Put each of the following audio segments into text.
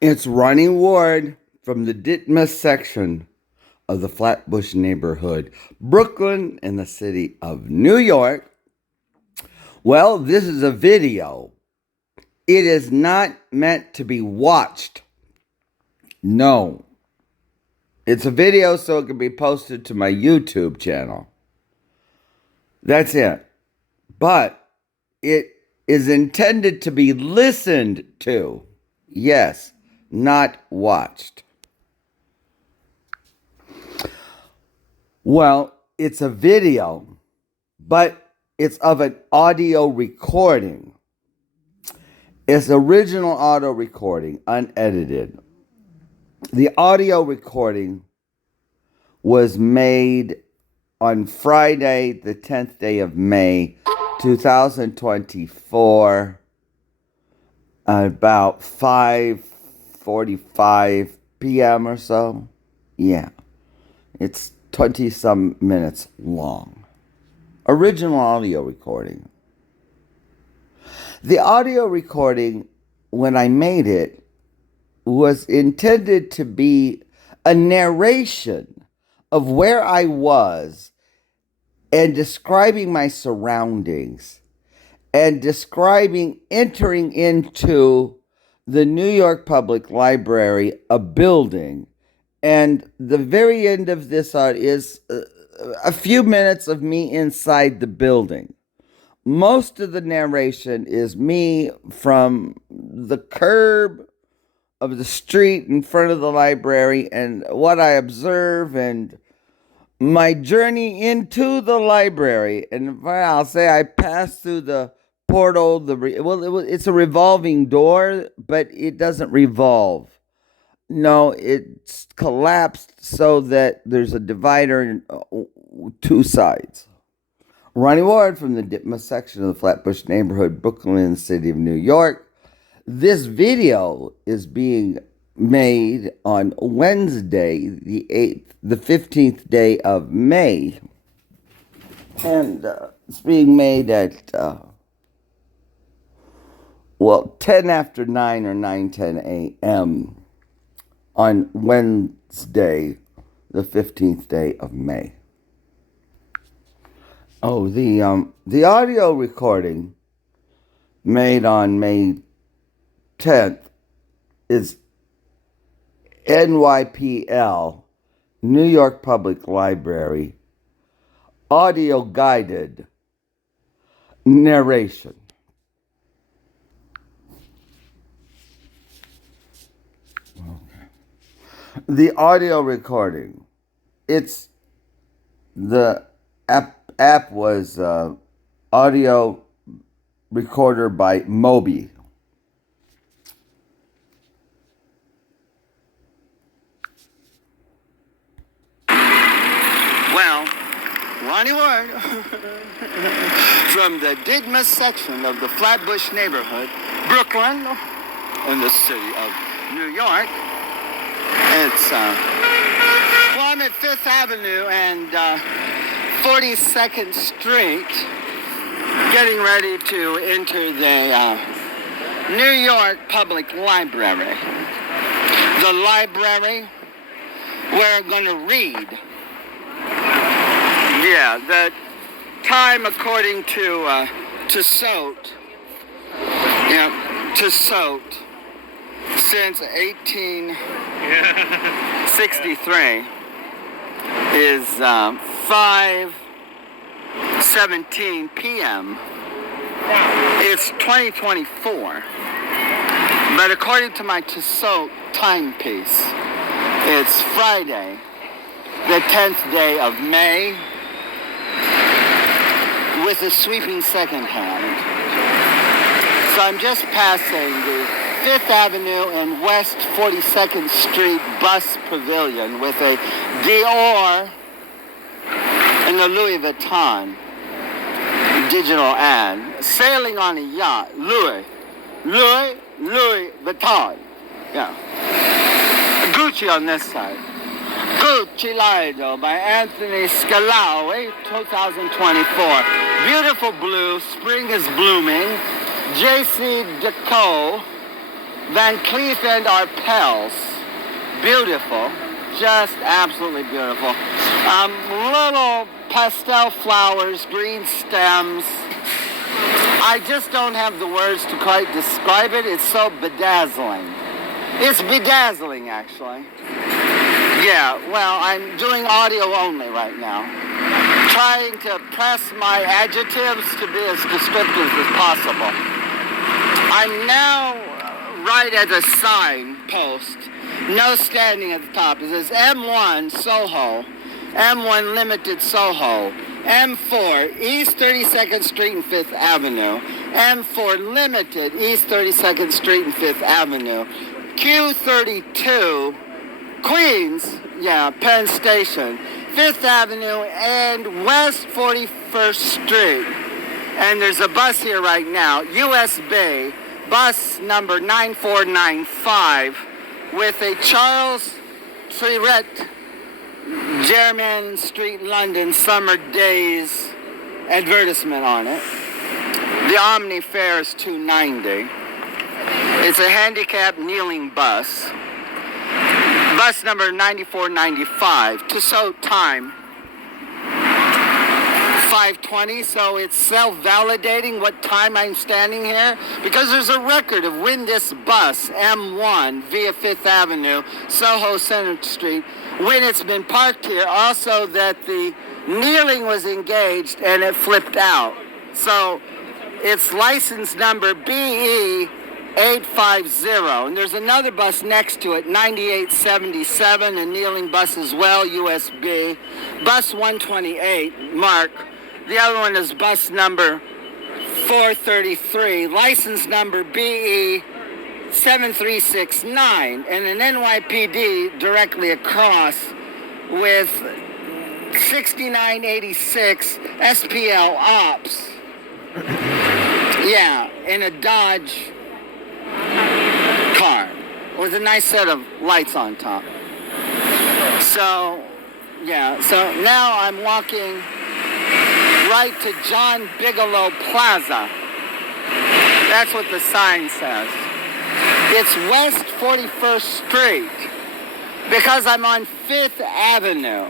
It's Ronnie Ward from the Ditmas section of the Flatbush neighborhood, Brooklyn, in the city of New York. Well, this is a video. It is not meant to be watched. No. It's a video so it can be posted to my YouTube channel. That's it. But it is intended to be listened to. Yes, not watched. Well, it's a video, but it's of an audio recording. It's original audio recording, unedited. The audio recording was made on Friday, the 10th day of May, 2024, about 5:45 p.m. or so. Yeah, it's 20-some minutes long. Original audio recording. The audio recording, when I made it, was intended to be a narration of where I was and describing my surroundings and describing entering into the New York Public Library, a building. And the very end of this is a few minutes of me inside the building. Most of the narration is me from the curb of the street in front of the library and what I observe and my journey into the library. And I'll say I passed through the portal. It's a revolving door, but it doesn't revolve. No, it's collapsed so that there's a divider in two sides. Ronnie Ward from the Ditmas section of the Flatbush neighborhood, Brooklyn, in the city of New York. This video is being made on Wednesday, the 15th day of May. And it's being made at, 10 after 9 or 9:10 a.m. on Wednesday, the 15th day of May. Oh, the audio recording made on May 10th is NYPL, New York Public Library, audio guided narration. Okay. The audio recording, the app was audio recorder by Moby. Well, Ronnie Ward from the Ditmas section of the Flatbush neighborhood, Brooklyn, in the city of New York. It's, I'm at 5th Avenue and 42nd Street, getting ready to enter the New York Public Library. The library we're going to read. Yeah, the time according to Tissot. Yeah, Tissot. Since 1863 is 5:17 p.m. It's 2024. But according to my Tissot timepiece, it's Friday, the 10th day of May, with a sweeping second hand. So I'm just passing the 5th Avenue and West 42nd Street bus pavilion with a Dior and a Louis Vuitton digital ad. Sailing on a yacht. Louis Vuitton. Yeah. Gucci on this side. Gucci Lido by Anthony Scalawi, 2024. Beautiful blue, spring is blooming. J.C. Deco, Van Cleef and Arpels, beautiful, just absolutely beautiful. Little pastel flowers, green stems. I just don't have the words to quite describe it. It's so bedazzling. It's bedazzling, actually. Yeah, well, I'm doing audio only right now. Trying to press my adjectives to be as descriptive as possible. I'm now right at a sign post. No standing at the top. It says M1 Soho, M1 Limited Soho, M4 East 32nd Street and 5th Avenue, M4 Limited East 32nd Street and 5th Avenue, Q32 Queens, yeah, Penn Station, 5th Avenue and West 41st Street. And there's a bus here right now, USB, bus number 9495, with a Charles Trierette, Jermyn Street, London, summer days advertisement on it. The Omni fare is $2.90. It's a handicapped kneeling bus. Bus number 9495. To show time, 5:20, so it's self-validating what time I'm standing here, because there's a record of when this bus, M1, via 5th Avenue, Soho Center Street, when it's been parked here, also that the kneeling was engaged and it flipped out. So it's license number BE 850, and there's another bus next to it, 9877, a kneeling bus as well, USB, bus 128, Mark. The other one is bus number 433, license number BE 7369, and an NYPD directly across with 6986 SPL Ops. Yeah, in a Dodge car with a nice set of lights on top. So, yeah, so now I'm walking right to John Bigelow Plaza. That's what the sign says. It's West 41st Street, because I'm on 5th Avenue.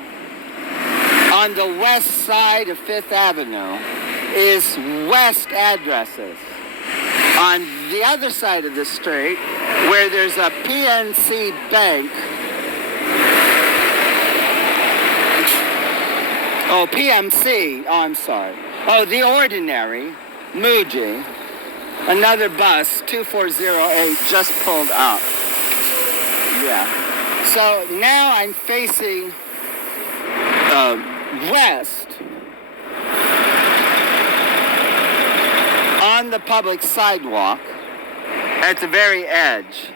On the west side of 5th Avenue is west addresses. On the other side of the street, where there's a PNC Bank, oh, PMC, oh, I'm sorry. Oh, The Ordinary, Muji, another bus, 2408, just pulled up. Yeah. So now I'm facing west on the public sidewalk at the very edge,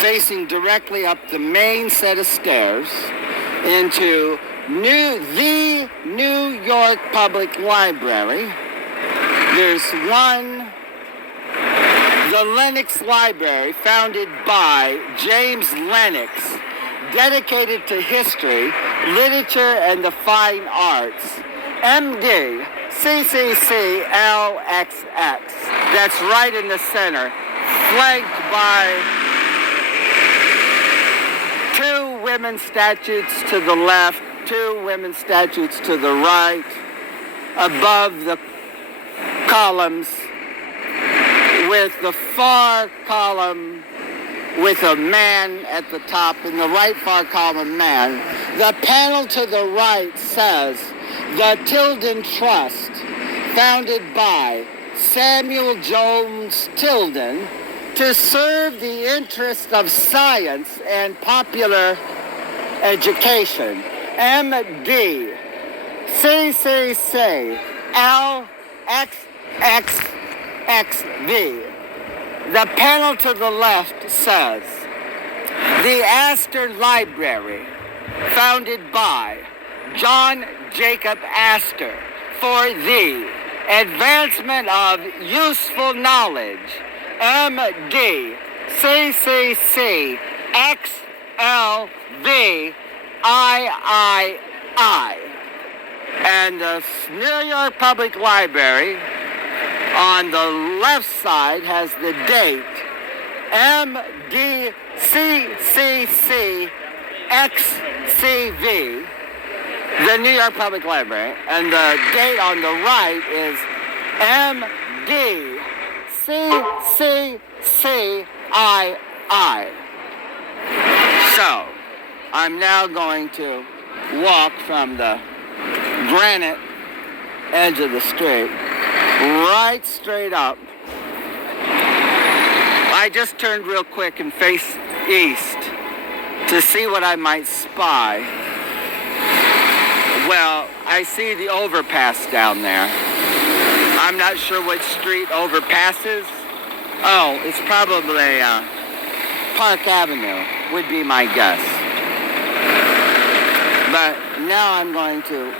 facing directly up the main set of stairs into the New York Public Library. There's one, the Lenox Library, founded by James Lenox, dedicated to history, literature, and the fine arts. MD, CCC, LXX. That's right in the center, flanked by two women's statues to the left, two women's statues to the right, above the columns, with the far column with a man at the top, and the right far column man. The panel to the right says, the Tilden Trust, founded by Samuel Jones Tilden, to serve the interests of science and popular education. MD, CCC, LXXXV. The panel to the left says, the Astor Library, founded by John Jacob Astor, for the advancement of useful knowledge. MD, CCC, XLV, III. And the New York Public Library on the left side has the date MDCCCXCV, the New York Public Library, and the date on the right is MDCCCII. So, I'm now going to walk from the granite edge of the street right straight up. I just turned real quick and faced east to see what I might spy. Well, I see the overpass down there. I'm not sure which street overpasses. Oh, it's probably Park Avenue would be my guess. But now I'm going to,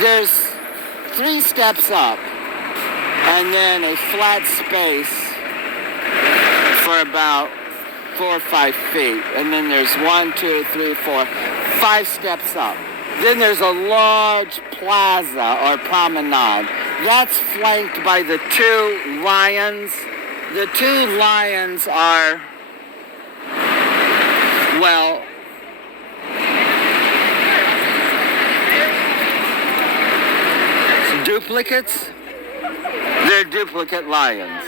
there's 3 steps up and then a flat space for about 4 or 5 feet. And then there's 1, 2, 3, 4, 5 steps up. Then there's a large plaza or promenade. That's flanked by the 2 lions. The 2 lions are, well, duplicates. They're duplicate lions.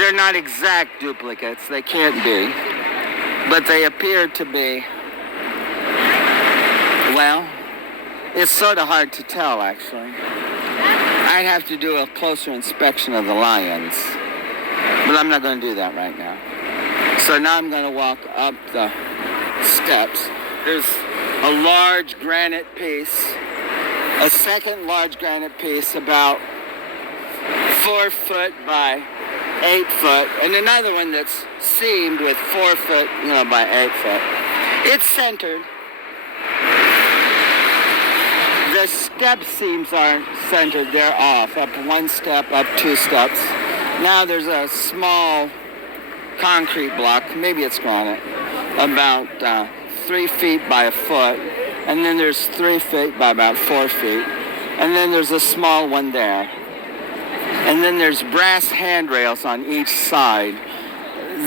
They're not exact duplicates. They can't be. But they appear to be. Well, it's sort of hard to tell, actually. I'd have to do a closer inspection of the lions. But I'm not going to do that right now. So now I'm going to walk up the steps. There's a large granite piece. A second large granite piece about 4 foot by 8 foot. And another one that's seamed with 4 foot, by 8 foot. It's centered. The step seams aren't centered, they're off. Up 1 step, up 2 steps. Now there's a small concrete block, maybe it's granite, about 3 feet by a foot. And then there's 3 feet by about 4 feet. And then there's a small one there. And then there's brass handrails on each side.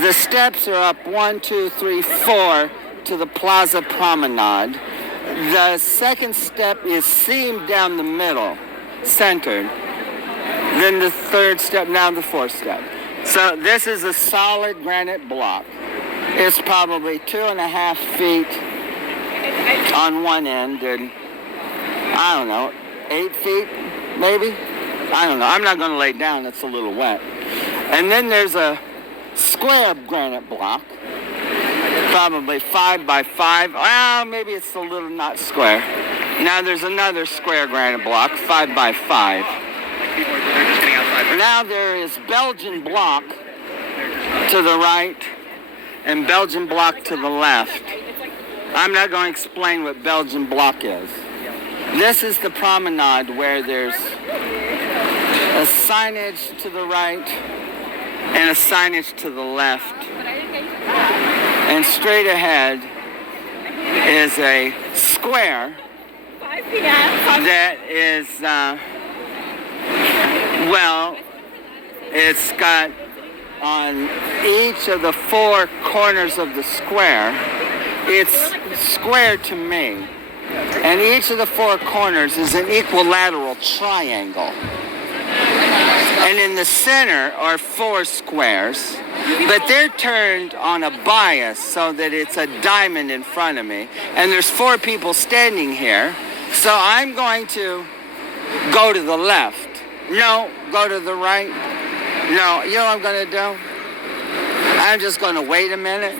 The steps are up 1, 2, 3, 4 to the Plaza Promenade. The second step is seamed down the middle, centered. Then the 3rd step, now the 4th step. So this is a solid granite block. It's probably 2.5 feet on one end and, 8 feet maybe? I don't know. I'm not going to lay down. It's a little wet. And then there's a square granite block. Probably 5 by 5. Well, maybe it's a little not square. Now there's another square granite block, 5 by 5. Now there is Belgian block to the right and Belgian block to the left. I'm not going to explain what Belgian block is. This is the promenade where there's a signage to the right and a signage to the left. And straight ahead is a square that is, it's got on each of the 4 corners of the square, it's square to me. And each of the 4 corners is an equilateral triangle. And in the center are 4 squares, but they're turned on a bias so that it's a diamond in front of me. And there's 4 people standing here, so I'm going to go to the left. No, go to the right. No, you know what I'm going to do? I'm just going to wait a minute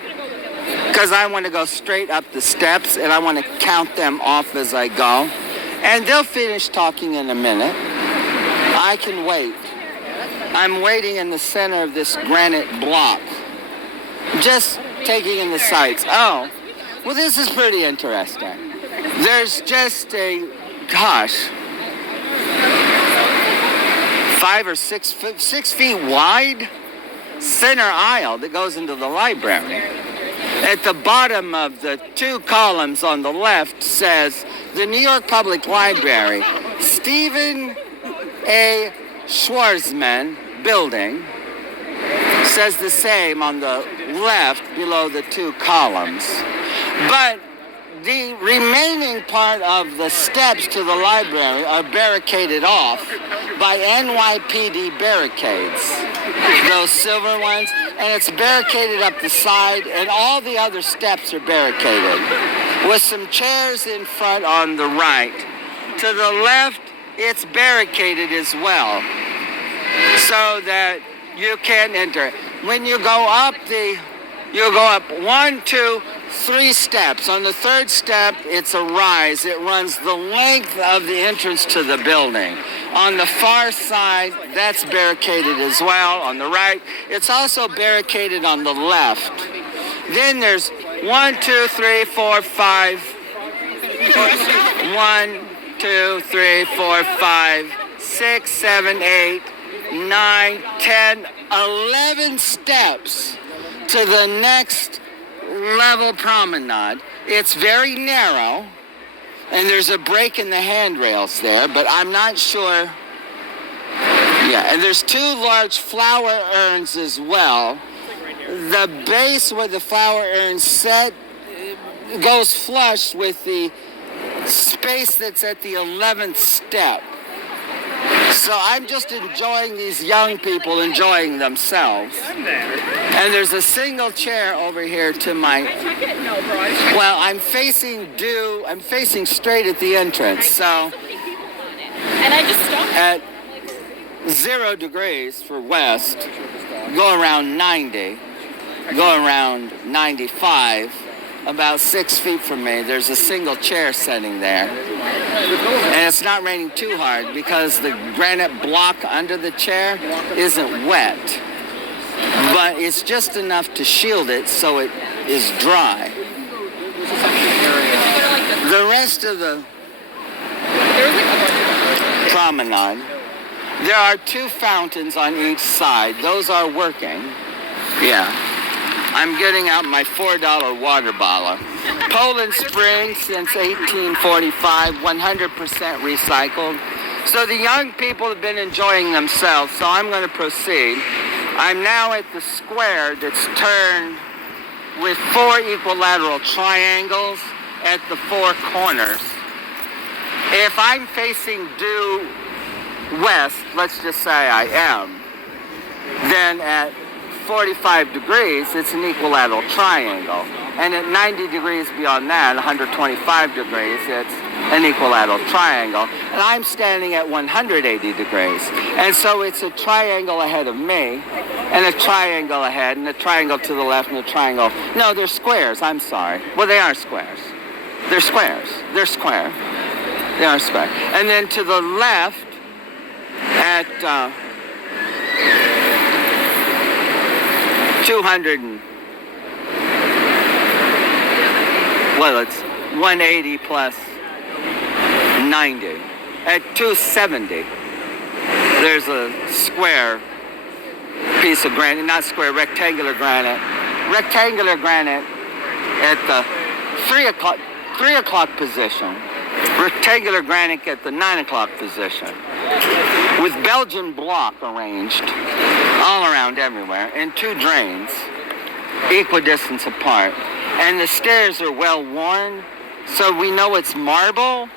because I want to go straight up the steps and I want to count them off as I go. And they'll finish talking in a minute. I can wait. I'm waiting in the center of this granite block, just taking in the sights. Oh, well, this is pretty interesting. There's just a, 5 or 6 feet wide center aisle that goes into the library. At the bottom of the 2 columns on the left says, the New York Public Library, Stephen A. Schwarzman Building, says the same on the left below the two columns. But the remaining part of the steps to the library are barricaded off by NYPD barricades, those silver ones, and it's barricaded up the side, and all the other steps are barricaded with some chairs in front on the right. To the left, it's barricaded as well, so that you can't enter. When you go up you'll go up 1, 2, 3 steps. On the third step, it's a rise. It runs the length of the entrance to the building. On the far side, that's barricaded as well. On the right, it's also barricaded on the left. Then there's 1, 2, 3, 4, 5. 1, 2, 3, 4, 5, 6, 7, 8, 9, 10, 11 steps to the next level promenade. It's very narrow, and there's a break in the handrails there, but I'm not sure. Yeah, and there's 2 large flower urns as well. The base where the flower urns set goes flush with the space that's at the 11th step. So I'm just enjoying these young people enjoying themselves. And there's a single chair over here to my... Well, I'm facing straight at the entrance, so... At 0 degrees for west, go around 90, go around 95, about 6 feet from me, there's a single chair sitting there. And it's not raining too hard because the granite block under the chair isn't wet. But it's just enough to shield it so it is dry. The rest of the promenade, there are 2 fountains on each side. Those are working. Yeah. I'm getting out my $4 water bottle. Poland Spring since 1845, 100% recycled. So the young people have been enjoying themselves, so I'm going to proceed. I'm now at the square that's turned with 4 equilateral triangles at the 4 corners. If I'm facing due west, let's just say I am, then at 45 degrees, it's an equilateral triangle. And at 90 degrees beyond that, 125 degrees, it's an equilateral triangle. And I'm standing at 180 degrees. And so it's a triangle ahead of me, and a triangle ahead, and a triangle to the left, and a triangle. No, they're squares, I'm sorry. Well, they are squares. They're squares. They're square. They are square. And then to the left, at 200 and, well, it's 180 plus 90. At 270, there's a square piece of granite, not square, rectangular granite. Rectangular granite at the 3 o'clock position. Rectangular granite at the 9 o'clock position. With Belgian block arranged all around everywhere, and 2 drains, equidistant apart. And the stairs are well worn, so we know it's marble.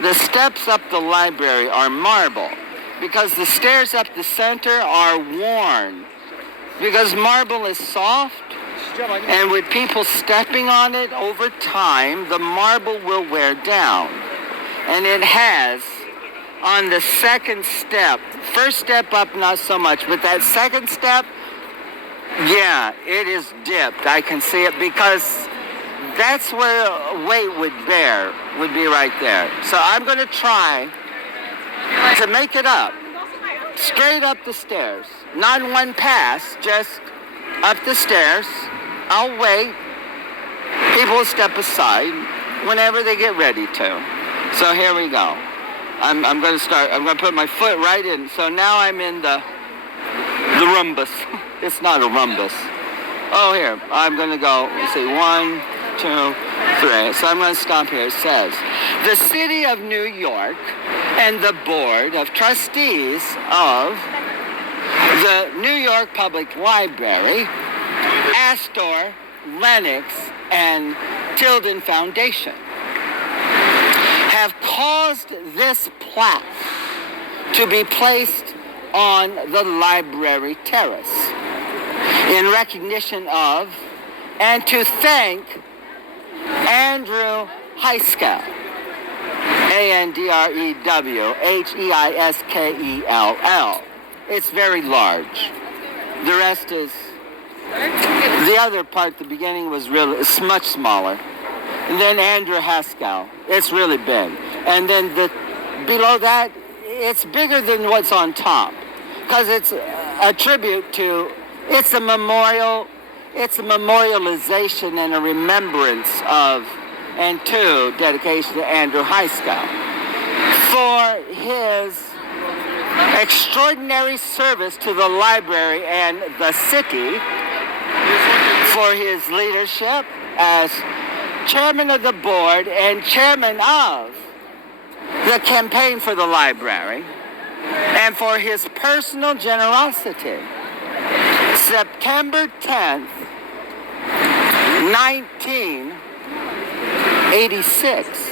The steps up the library are marble, because the stairs up the center are worn. Because marble is soft, and with people stepping on it over time, the marble will wear down. And it has on the second step. First step up, not so much, but that second step, yeah, it is dipped. I can see it because that's where weight would be right there. So I'm going to try to make it up, straight up the stairs. Not one pass, just up the stairs. I'll wait. People will step aside whenever they get ready to. So here we go. I'm going to start. I'm going to put my foot right in. So now I'm in the rhombus. It's not a rhombus. Oh, here. I'm going to go. Let's see. 1, 2, 3. So I'm going to stop here. It says, the City of New York and the Board of Trustees of the New York Public Library, Astor, Lenox, and Tilden Foundation have caused this plaque to be placed on the library terrace in recognition of and to thank Andrew Heiskell, Andrewheiskell. It's very large. The rest is, the other part at the beginning was really, it's much smaller. And then Andrew Haskell, it's really big. And then below that, it's bigger than what's on top. Because it's a tribute to, it's a memorialization and a remembrance of, and to, dedication to Andrew Heiskell for his extraordinary service to the library and the city, for his leadership as chairman of the board and chairman of the campaign for the library, and for his personal generosity. September 10th, 1986.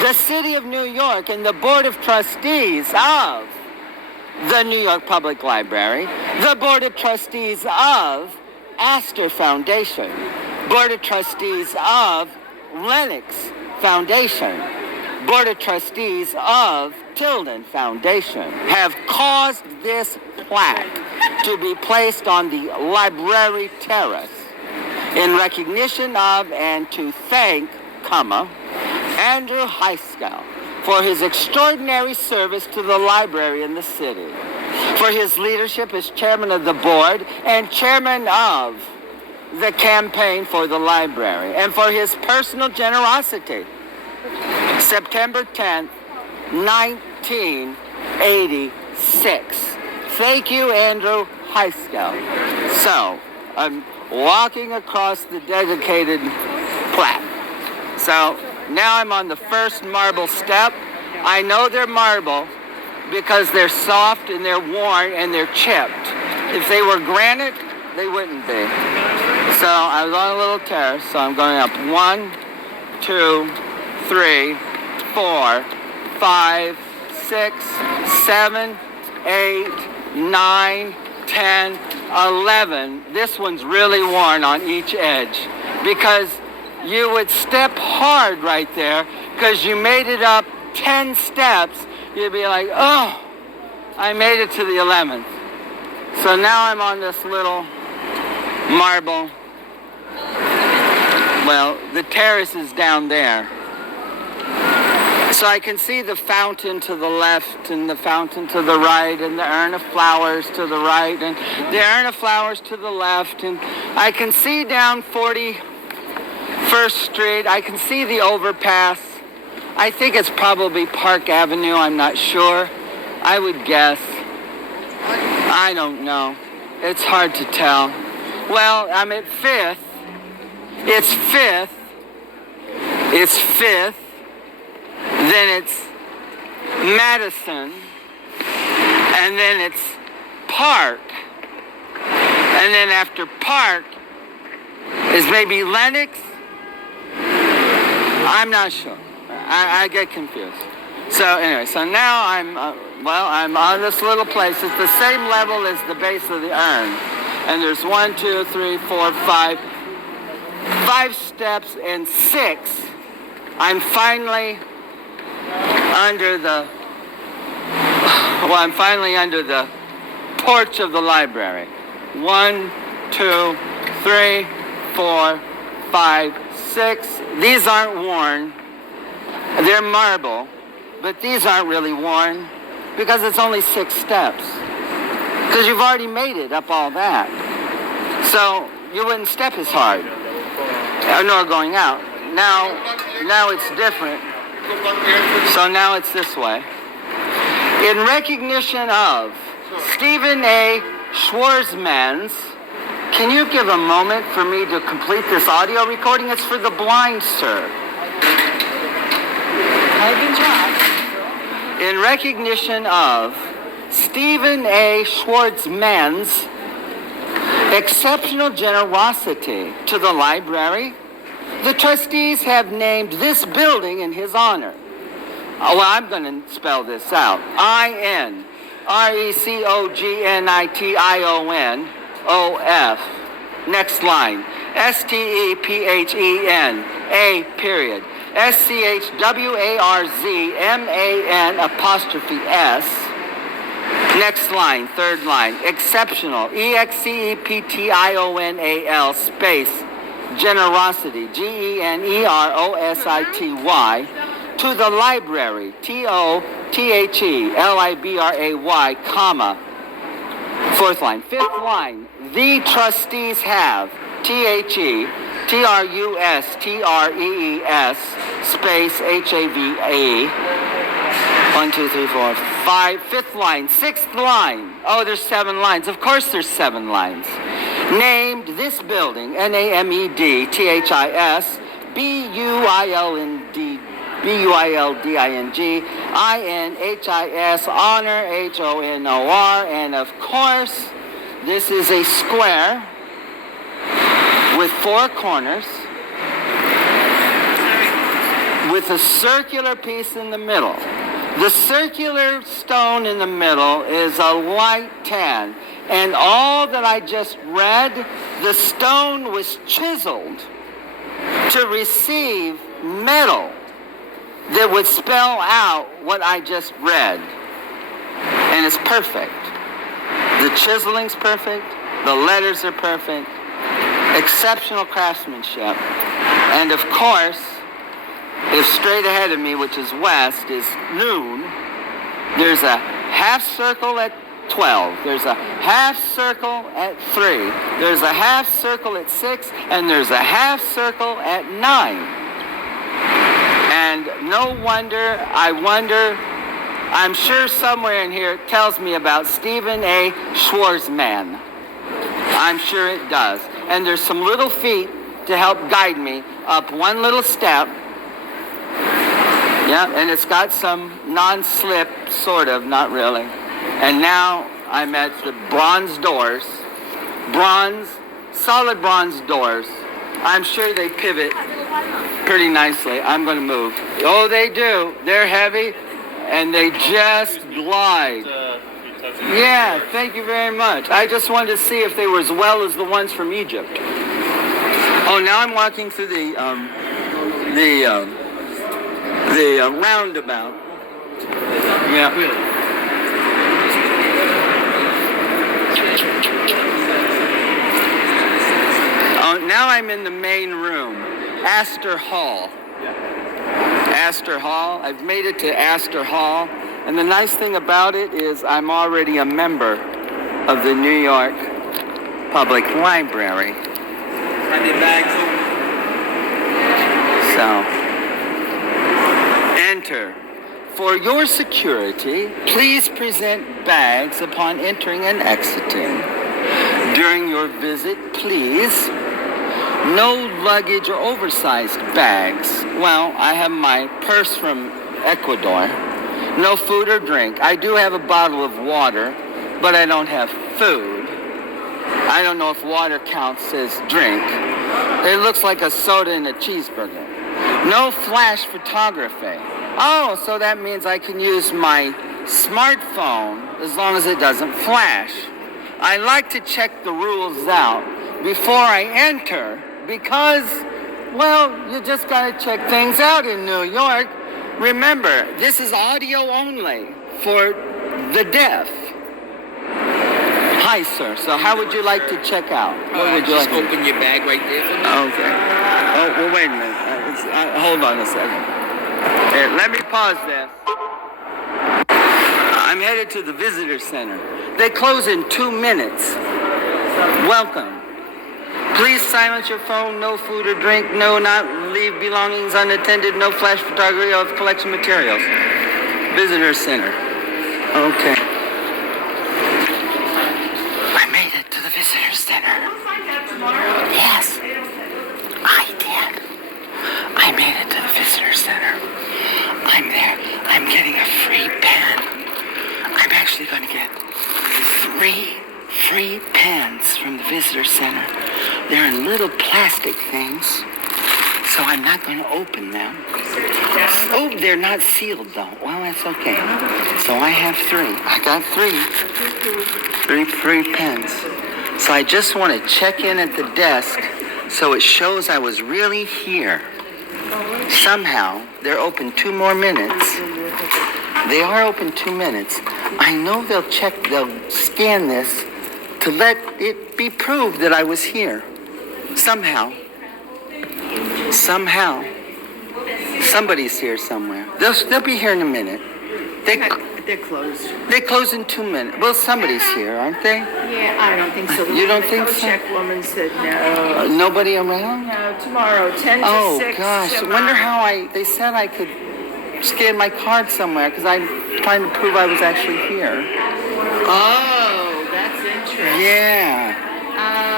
The City of New York and the Board of Trustees of the New York Public Library, the Board of Trustees of Astor Foundation, Board of Trustees of Lenox Foundation, Board of Trustees of Tilden Foundation have caused this plaque to be placed on the library terrace in recognition of and to thank, Andrew Heiskell for his extraordinary service to the library in the city, for his leadership as chairman of the board and chairman of the campaign for the library, and for his personal generosity. September 10th, 1986. Thank you, Andrew Heiskell. So, I'm walking across the dedicated plaque. So, now I'm on the first marble step. I know they're marble because they're soft and they're worn and they're chipped. If they were granite, they wouldn't be. So I was on a little terrace, so I'm going up 1, 2, 3, 4, 5, 6, 7, 8, 9, 10, 11. This one's really worn on each edge because you would step hard right there because you made it up 10 steps. You'd be like, oh, I made it to the 11th. So now I'm on this little marble. Well, the terrace is down there. So I can see the fountain to the left and the fountain to the right and the urn of flowers to the right and the urn of flowers to the left. And I can see down 41st Street. I can see the overpass. I think it's probably Park Avenue. I'm not sure. I would guess. I don't know. It's hard to tell. Well, I'm at 5th. It's 5th. It's 5th. Then it's Madison. And then it's Park. And then after Park is maybe Lenox. I'm not sure. I get confused. So anyway, so now I'm on this little place. It's the same level as the base of the urn. And there's 1, 2, 3, 4, 5 steps and 6. I'm finally under the porch of the library. 1, 2, 3, 4, 5, 6. These aren't worn. They're marble, but these aren't really worn because it's only 6 steps. Because you've already made it up all that. So you wouldn't step as hard. Nor going out. Now it's different. So now it's this way. In recognition of Stephen A. Schwarzman's, can you give a moment for me to complete this audio recording? It's for the blind, sir. In recognition of Stephen A. Schwartzman's exceptional generosity to the library, the trustees have named this building in his honor. Oh, well, I'm going to spell this out. INRECOGNITIONOF. Next line. STEPHEN. A period. SCHWARZMAN''S. Next line, third line. Exceptional. EXCEPTIONAL space. Generosity. GENEROSITY. To the library. TOTHELIBRAY, comma. Fourth line. Fifth line. The trustees have. THETRUSTREES space HAVA. 1, 2, 3, 4, 5. Fifth line. Sixth line. Oh, there's 7 lines. Of course there's 7 lines. Named this building, NAMEDTHIS BUILDING INHIS honor HONOR, and of course this is a square with 4 corners with a circular piece in the middle. The circular stone in the middle is a light tan, and all that I just read, the stone was chiseled to receive metal that would spell out what I just read. And it's perfect. The chiseling's perfect, the letters are perfect, exceptional craftsmanship. And of course, if straight ahead of me, which is west, is noon, there's a half circle at 12. There's a half circle at 3. There's a half circle at 6. And there's a half circle at 9. And no wonder, I'm sure somewhere in here it tells me about Stephen A. Schwarzman. I'm sure it does. And there's some little feet to help guide me up one little step. Yeah, and it's got some non-slip, sort of, not really. And now I'm at the bronze doors. Solid bronze doors. I'm sure they pivot pretty nicely. I'm going to move. Oh, they do. They're heavy, and they just glide. Yeah, thank you very much. I just wanted to see if they were as well as the ones from Egypt. Oh, now I'm walking through the roundabout. Yeah. Oh, now I'm in the main room, Astor Hall. Astor Hall. I've made it to Astor Hall, and the nice thing about it is I'm already a member of the New York Public Library. So, enter. For your security, please present bags upon entering and exiting. During your visit, please, no luggage or oversized bags. Well, I have my purse from Ecuador. No food or drink. I do have a bottle of water, but I don't have food. I don't know if water counts as drink. It looks like a soda and a cheeseburger. No flash photography. Oh, so that means I can use my smartphone as long as it doesn't flash. I like to check the rules out before I enter because, well, you just got to check things out in New York. Remember, this is audio only for the deaf. Hi, sir. So how would you like to check out? What would you just like open your bag right there for me. Okay. Oh, well, wait a minute. Hold on a second. Here, let me pause this. I'm headed to the visitor center. They close in 2 minutes. Welcome. Please silence your phone. No food or drink. No, not leave belongings unattended. No flash photography of collection materials. Visitor center. Okay. I made it to the visitor center. Yes, I did. I made it to the visitor center. I'm there. I'm getting a free pen. I'm actually going to get 3 free pens from the visitor center. They're in little plastic things, so I'm not going to open them. Oh, they're not sealed though. Well, that's okay. So I have 3. I got 3 free pens. So I just want to check in at the desk so it shows I was really here. Somehow, they're open 2 more minutes. They are open 2 minutes. I know they'll scan this to let it be proved that I was here. Somehow. Somebody's here somewhere. They'll be here in a minute. They're closed. They close in 2 minutes. Well, somebody's here, aren't they? Yeah, I don't think so. You don't think so? The check woman said no. Nobody around? No, tomorrow, 10 to 6. Oh, gosh. Wonder how they said I could scan my card somewhere because I'm trying to prove I was actually here. Oh, that's interesting. Yeah.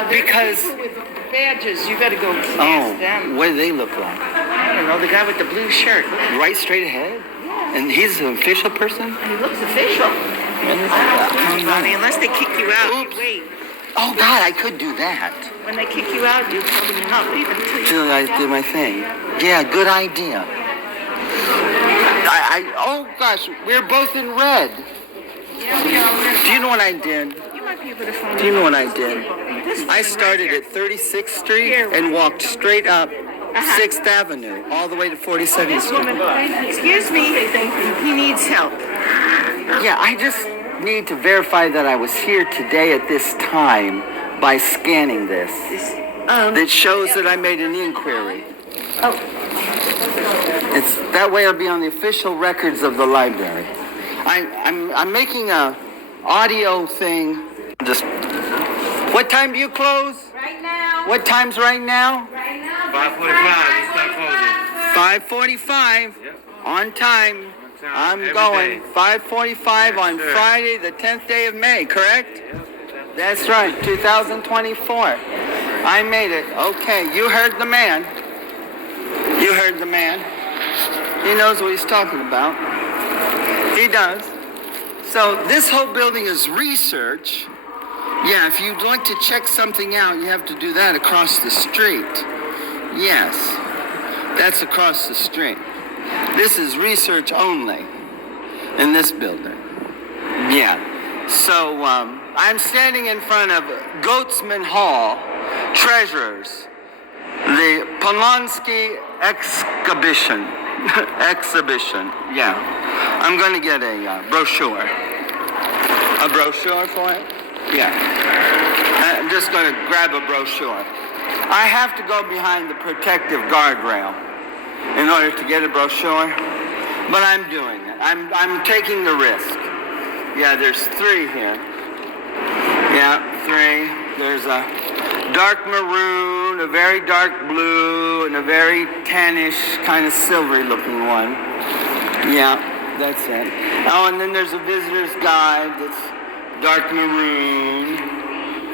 Because people with badges, you got to go ask them. What do they look like? I don't know, the guy with the blue shirt. Right straight ahead? Yeah. And he's an official person? He looks official. I mean, unless they kick you out, you wait. Oh, God, I could do that. When they kick you out, you tell them you're not leaving until you I do my thing. Yeah, good idea. Oh, gosh, we're both in red. Yeah. Do you know what I did? You might be able to find. Do you know what I did? I started at 36th Street and walked straight up 6th Avenue, all the way to 42nd Street. Excuse me, he needs help. Yeah, I just need to verify that I was here today at this time by scanning this. That shows that I made an inquiry. Oh. It's that way it'll be on the official records of the library. I'm making a audio thing. Just what time do you close? Right now. What time's right now? Right now. 5:45. You start closing. 5:45. Yep. On time. I'm Every going. day. 5:45 on sir. Friday, the 10th day of May. Correct? Yep. That's right. 2024. I made it. Okay. You heard the man. You heard the man. He knows what he's talking about. He does. So this whole building is research. Yeah, if you'd like to check something out, you have to do that across the street. Yes, that's across the street. This is research only in this building. Yeah. So I'm standing in front of Goatsman Hall, Treasures, the Polonsky exhibition. Yeah. I'm going to get a brochure. A brochure for it? Yeah. I'm just going to grab a brochure. I have to go behind the protective guardrail in order to get a brochure, but I'm doing it. I'm taking the risk. Yeah, there's 3 here. Yeah, 3. There's a dark maroon, a very dark blue, and a very tannish, kind of silvery looking one. Yeah, that's it. Oh, and then there's a visitor's guide that's dark maroon.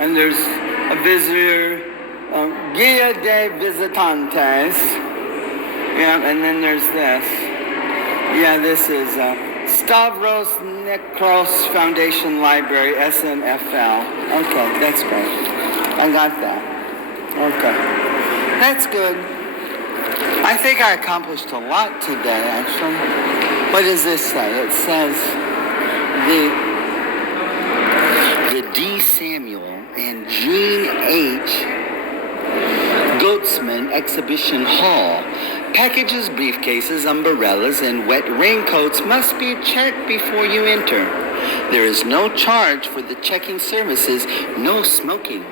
And there's a visitor, Guia de Visitantes. Yeah, and then there's this. Yeah, this is Stavros Nekros Foundation Library, SNFL. Okay, that's great. I got that. Okay. That's good. I think I accomplished a lot today, actually. What does this say? It says the D. Samuel and Jean H. Goatsman Exhibition Hall. Packages, briefcases, umbrellas, and wet raincoats must be checked before you enter. There is no charge for the checking services, no smoking.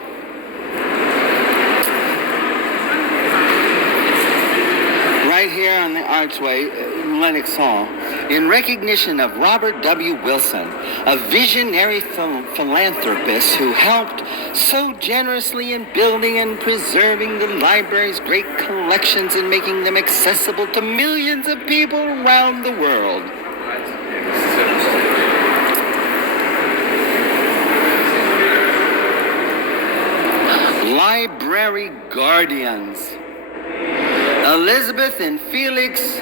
Right here on the archway, Lenox Hall, in recognition of Robert W. Wilson, a visionary philanthropist who helped so generously in building and preserving the library's great collections and making them accessible to millions of people around the world. Library Guardians. Elizabeth and Felix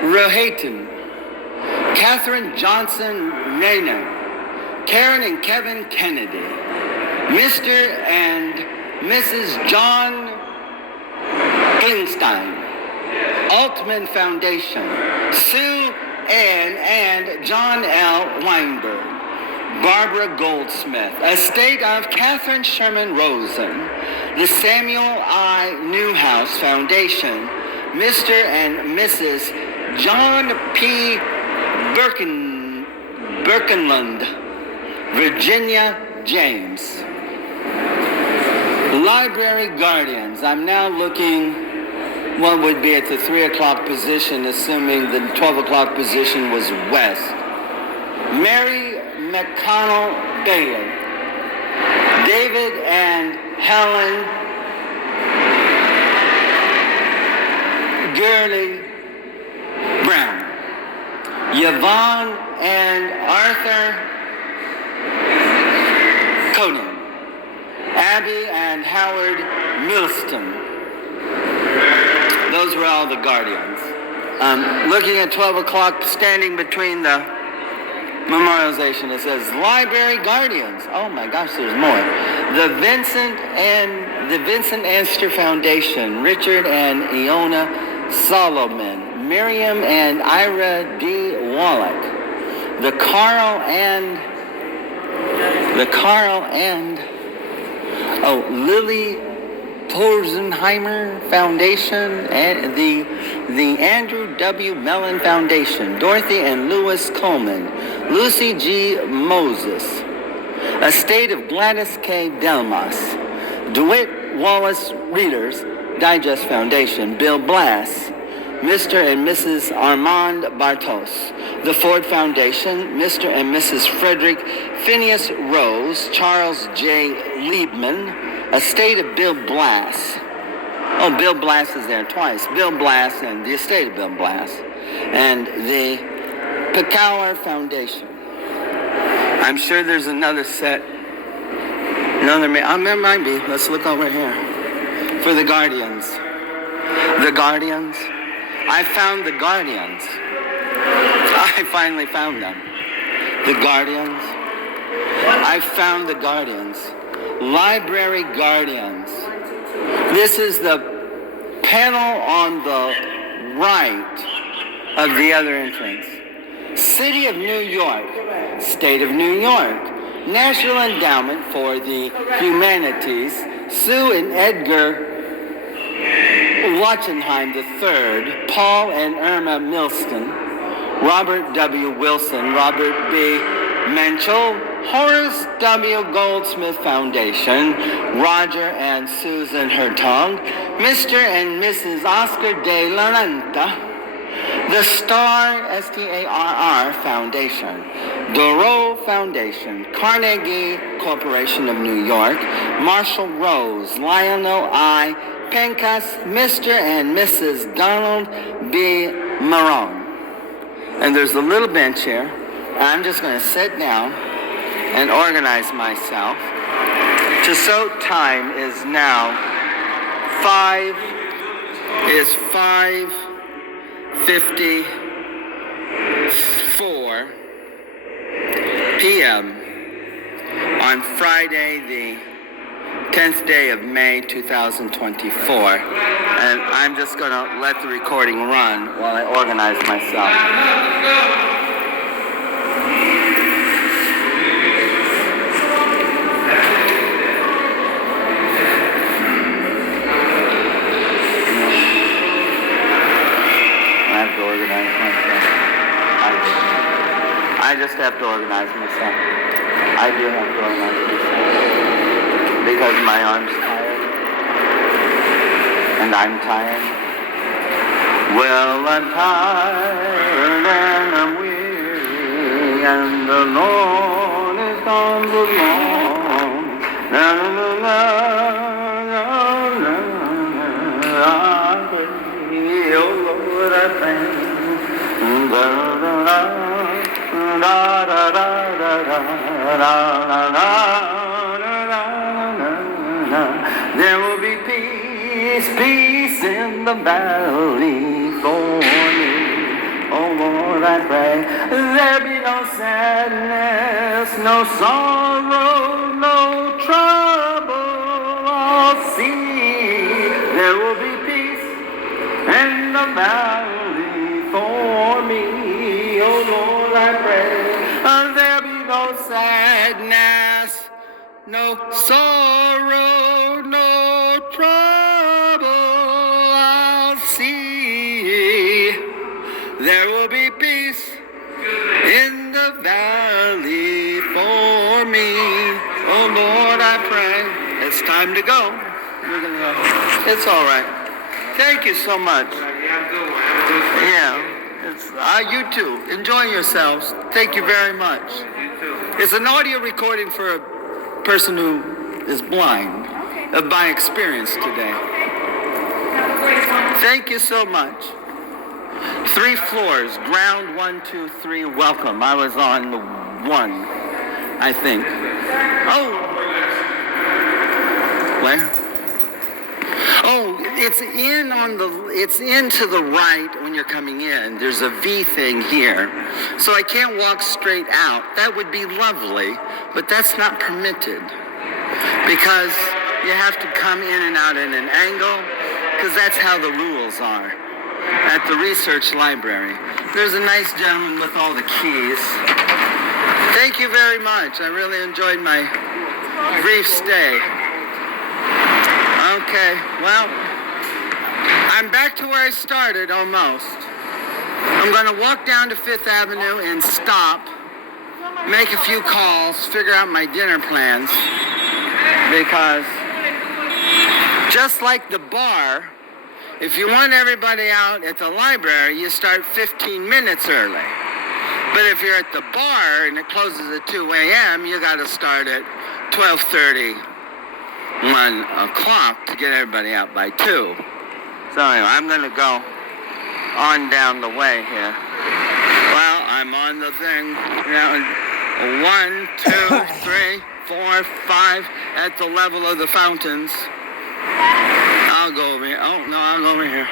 Rohatyn, Catherine Johnson Rayner, Karen and Kevin Kennedy, Mr. and Mrs. John Klingstein, Altman Foundation, Sue Ann and John L. Weinberg, Barbara Goldsmith, estate of Catherine Sherman Rosen, the Samuel I. Newhouse Foundation, Mr. and Mrs. John P. Birkenlund, Virginia James. Library Guardians. I'm now looking what would be at the 3 o'clock position, assuming the 12 o'clock position was west. Mary McConnell Bailey, David and Helen Gurley Brown, Yvonne and Arthur Conan, Abby and Howard Milston. Those were all the Guardians. Looking at 12 o'clock, standing between the memorialization, it says Library Guardians. Oh my gosh, there's more. The Vincent Astor Foundation, Richard and Iona Solomon, Miriam and Ira D. Wallach, the Carl and Lily Torzenheimer Foundation, and the Andrew W. Mellon Foundation, Dorothy and Louis Coleman, Lucy G. Moses, estate of Gladys K. Delmas, DeWitt Wallace Readers Digest Foundation, Bill Blass, Mr. and Mrs. Armand Bartos, the Ford Foundation, Mr. and Mrs. Frederick Phineas Rose, Charles J. Liebman, estate of Bill Blass. Oh, Bill Blass is there twice. Bill Blass and the estate of Bill Blass. And the Picower Foundation. I'm sure there's another set. No, there might be. Let's look over here. For the Guardians. The Guardians. I found the Guardians. I finally found them. The Guardians. I found the Guardians. Library Guardians. This is the panel on the right of the other entrance. City of New York, State of New York, National Endowment for the Humanities, Sue and Edgar Wachenheim III, Paul and Irma Milston, Robert W. Wilson, Robert B. Menchel, Horace W. Goldsmith Foundation, Roger and Susan Hertog, Mr. and Mrs. Oscar de la Renta, the Starr, S-T-A-R-R Foundation, Dorough Foundation, Carnegie Corporation of New York, Marshall Rose, Lionel I. Pencas, Mr. and Mrs. Donald B. Marone. And there's a little bench here. I'm just going to sit down and organize myself. Tissot time is now 5:54 p.m. on Friday, the 10th day of May, 2024. And I'm just going to let the recording run while I organize myself. I just have to organize myself. I do have to organize myself. Because my arm's tired. And I'm tired. Well, I'm tired and I'm weary, and the Lord is on the lawn. La la la la la la. Oh Lord, I thank you. Da da da da da da da da da. There will be peace, peace in the valley for me. Oh Lord, I pray there be no sadness, no sorrow, no trouble. I'll see there will be peace in the valley for me. Oh Lord, I pray there'll be no sadness, no sorrow, no trouble. I'll see there will be peace in the valley for me. Oh Lord, I pray. It's time to go. We're gonna go. It's all right. Thank you so much. Yeah. You too. Enjoy yourselves. Thank you very much. It's an audio recording for a person who is blind of my experience today. Thank you so much. 3 floors, ground 1, 2, 3, welcome. I was on the 1, I think. Oh. Where? Oh, it's in to the right when you're coming in. There's a V thing here. So I can't walk straight out. That would be lovely, but that's not permitted. Because you have to come in and out at an angle, because that's how the rules are at the research library. There's a nice gentleman with all the keys. Thank you very much. I really enjoyed my brief stay. Okay, well, I'm back to where I started almost. I'm going to walk down to 5th Avenue and stop, make a few calls, figure out my dinner plans, because just like the bar, if you want everybody out at the library, you start 15 minutes early. But if you're at the bar and it closes at 2 a.m., you got to start at 12:30, 1 o'clock to get everybody out by 2. So anyway, I'm going to go on down the way here. Well, I'm on the thing. Now, 1, 2, 3, 4, 5 at the level of the fountains. I'll go over here. Oh, no, I'll go over here.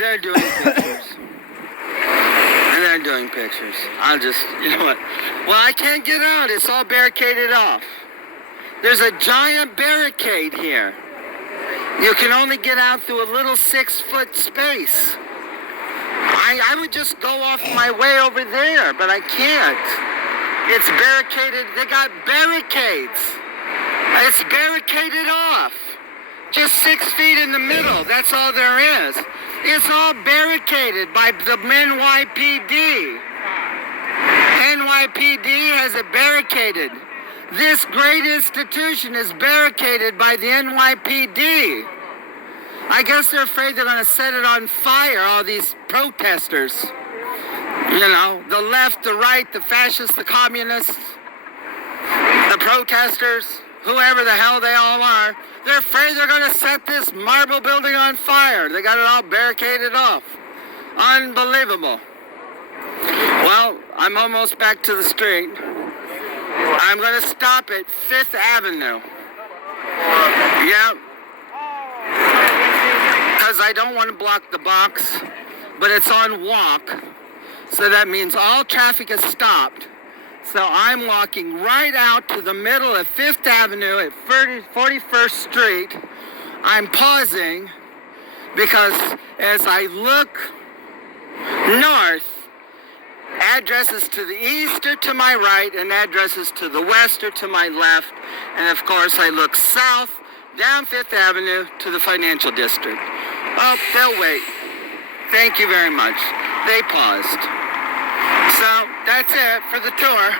They're doing pictures. They're doing pictures. I'll just, you know what? Well, I can't get out. It's all barricaded off. There's a giant barricade here. You can only get out through a little 6-foot space. I would just go off my way over there, but I can't. It's barricaded. They got barricades. It's barricaded off. Just 6 feet in the middle. That's all there is. It's all barricaded by the NYPD. NYPD has it barricaded. This great institution is barricaded by the NYPD. I guess they're afraid they're going to set it on fire, all these protesters. You know, the left, the right, the fascists, the communists, the protesters, whoever the hell they all are. They're afraid they're going to set this marble building on fire. They got it all barricaded off. Unbelievable. Well, I'm almost back to the street. I'm going to stop at 5th Avenue. Yeah. Because I don't want to block the box, but it's on walk. So that means all traffic is stopped. So I'm walking right out to the middle of 5th Avenue at 41st Street. I'm pausing because as I look north, addresses to the east are to my right and addresses to the west are to my left. And of course I look south down 5th Avenue to the financial district. Oh, they'll wait. Thank you very much. They paused. So that's it for the tour.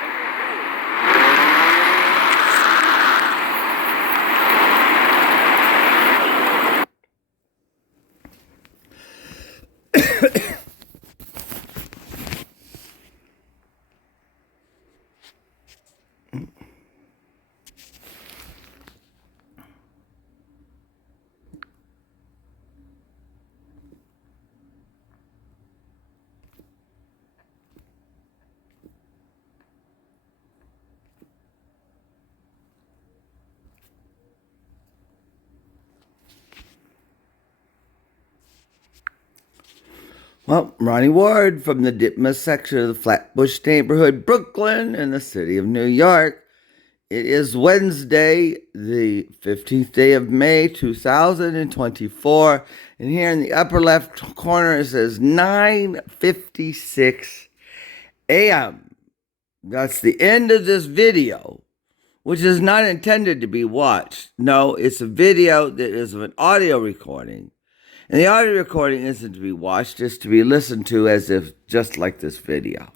Well, Ronnie Ward from the Ditmas section of the Flatbush neighborhood, Brooklyn, in the city of New York. It is Wednesday, the 15th day of May, 2024. And here in the upper left corner, it says 9:56 a.m. That's the end of this video, which is not intended to be watched. No, it's a video that is an audio recording. And the audio recording isn't to be watched, it's to be listened to as if just like this video.